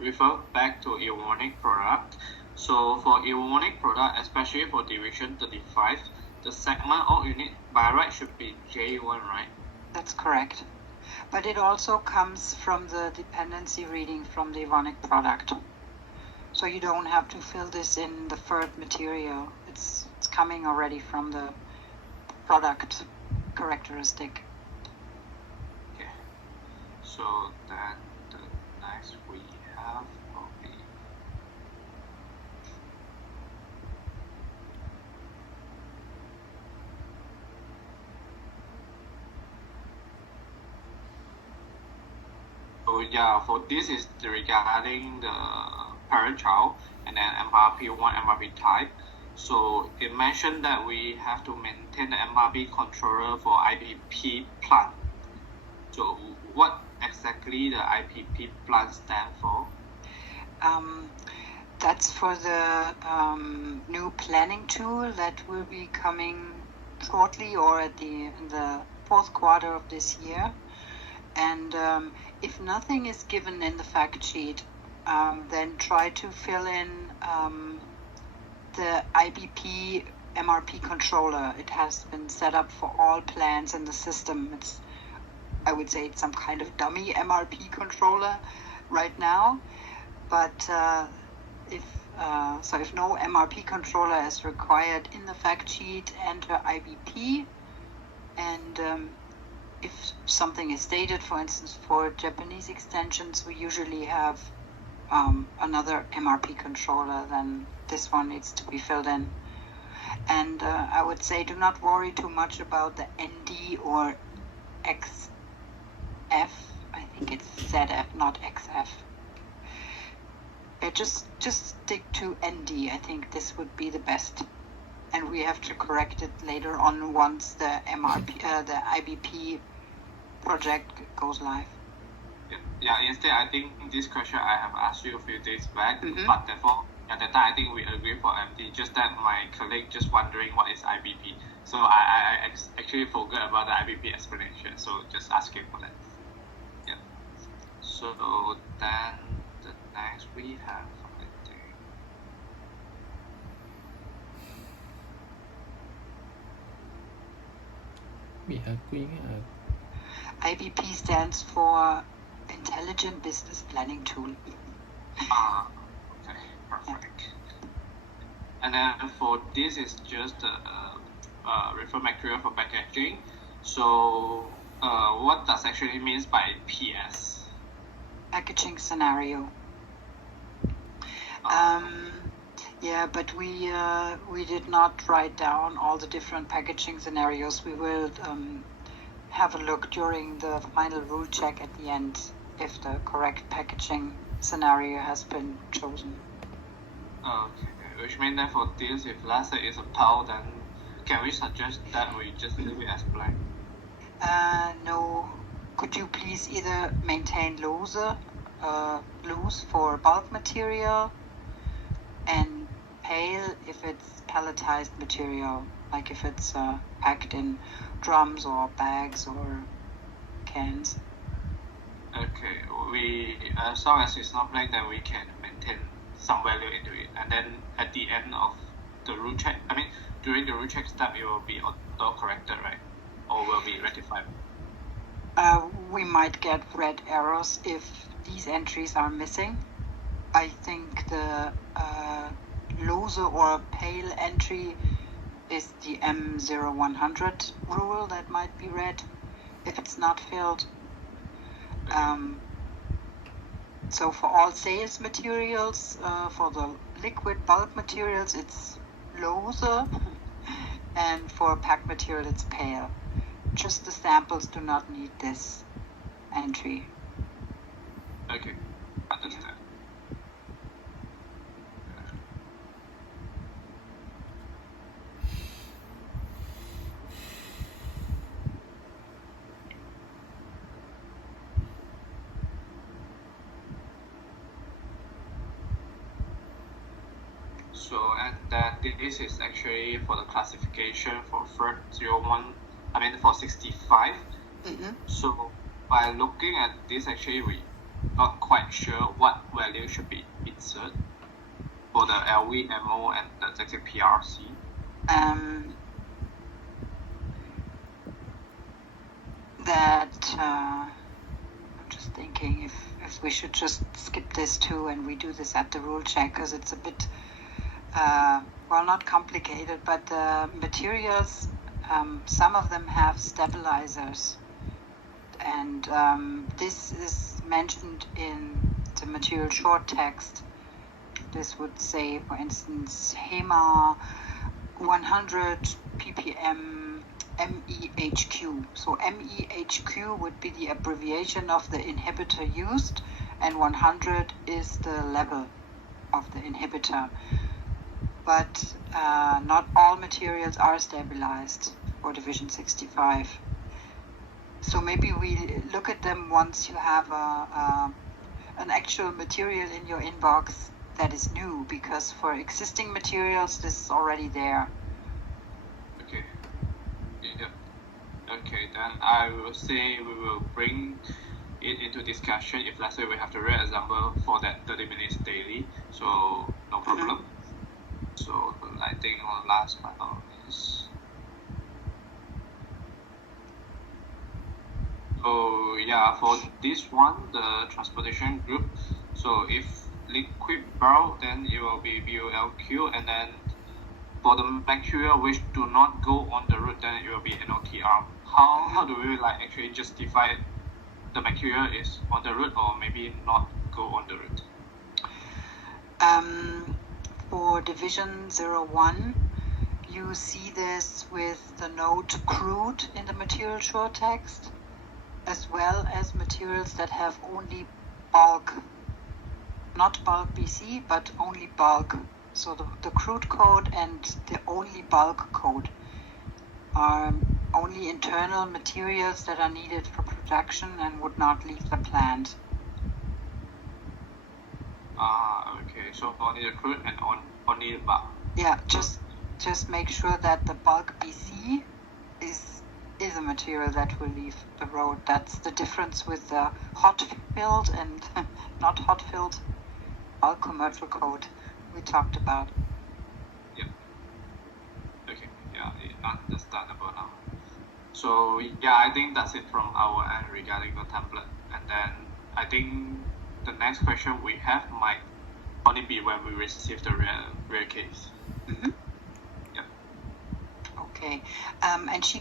refer back to Evonik product. So for Evonik product, especially for division 35, the segment all unit by right should be J1, right? That's correct. But it also comes from the dependency reading from the Evonik product. So you don't have to fill this in the third material. It's coming already from the product characteristic. Okay. So then the next we have will be for this is regarding the parent-child and then MRP1, MRP type. So it mentioned that we have to maintain the MRP controller for IPP plant. So what exactly the IPP plant stand for? That's for the new planning tool that will be coming shortly or in the fourth quarter of this year. And if nothing is given in the fact sheet, then try to fill in the IBP MRP controller. It has been set up for all plants in the system. I would say it's some kind of dummy MRP controller right now. But if no MRP controller is required in the fact sheet, enter IBP. And if something is stated, for instance, for Japanese extensions, we usually have another MRP controller, then this one needs to be filled in. And I would say do not worry too much about the ND or XF. I think it's ZF, not XF. Just stick to ND. I think this would be the best. And we have to correct it later on once the the IBP project goes live. Yeah, instead I think this question I have asked you a few days back, Mm-hmm. but therefore at that time I think we agree for MD, just that my colleague just wondering what is IBP. So I actually forgot about the IBP explanation, so just asking for that. Yeah. So then the next we have, I think, we are going IBP stands for Intelligent Business Planning Tool. okay, perfect. And then for this is just refer material for packaging. So what does actually means by PS? Packaging scenario. Yeah, but we did not write down all the different packaging scenarios. We will have a look during the final rule check at the end if the correct packaging scenario has been chosen. Okay, which means that for this, if let's say it's a PAL, then can we suggest that we just leave it as blank? No. Could you please either maintain loose for bulk material and pale if it's palletized material, like if it's packed in drums or bags or cans. Okay, we as long as it's not blank, then we can maintain some value into it, and then at the end of the rule check, during the rule check step, it will be auto corrected, right? Or will be rectified? We might get red errors if these entries are missing. I think the loose or pale entry is the M0100 rule that might be read if it's not filled. So for all sales materials, for the liquid bulk materials, it's loose, and for packed material, it's pale. Just the samples do not need this entry. Okay, understand. So, and then this is actually for the classification for for 65. Mm-hmm. So by looking at this, actually not quite sure what value should be inserted for the LV, MO, and the ZZPRC. I'm just thinking if we should just skip this too and redo this at the rule check, because it's a bit not complicated, but the materials, some of them have stabilizers, and this is mentioned in the material short text. This would say, for instance, HEMA 100 ppm MEHQ. So MEHQ would be the abbreviation of the inhibitor used, and 100 is the level of the inhibitor. But not all materials are stabilized for division 65. So maybe we look at them once you have an actual material in your inbox that is new, because for existing materials this is already there. Okay. Yeah. Okay, then I will say we will bring it into discussion if let's say we have to reassemble for that 30 minutes daily. So no problem. So I think on last but not least. So yeah, for this one, the transportation group. So if liquid bulk, then it will be BOLQ, and then for the material which do not go on the route, then it will be NOTR. How do we actually justify the material is on the route or maybe not go on the route? For division 01, you see this with the note crude in the material short text, as well as materials that have only bulk, not bulk BC, but only bulk. So the crude code and the only bulk code are only internal materials that are needed for production and would not leave the plant. Okay, so only the crude and only the bulk. Yeah, just make sure that the bulk BC is a material that will leave the road. That's the difference with the hot filled and not hot filled bulk commercial code we talked about. Yeah. Okay. Yeah, understandable now. So yeah, I think that's it from our end regarding the template. And then I think the next question we have might only be when we receive the real case. Mm-hmm. Yeah. Okay. And she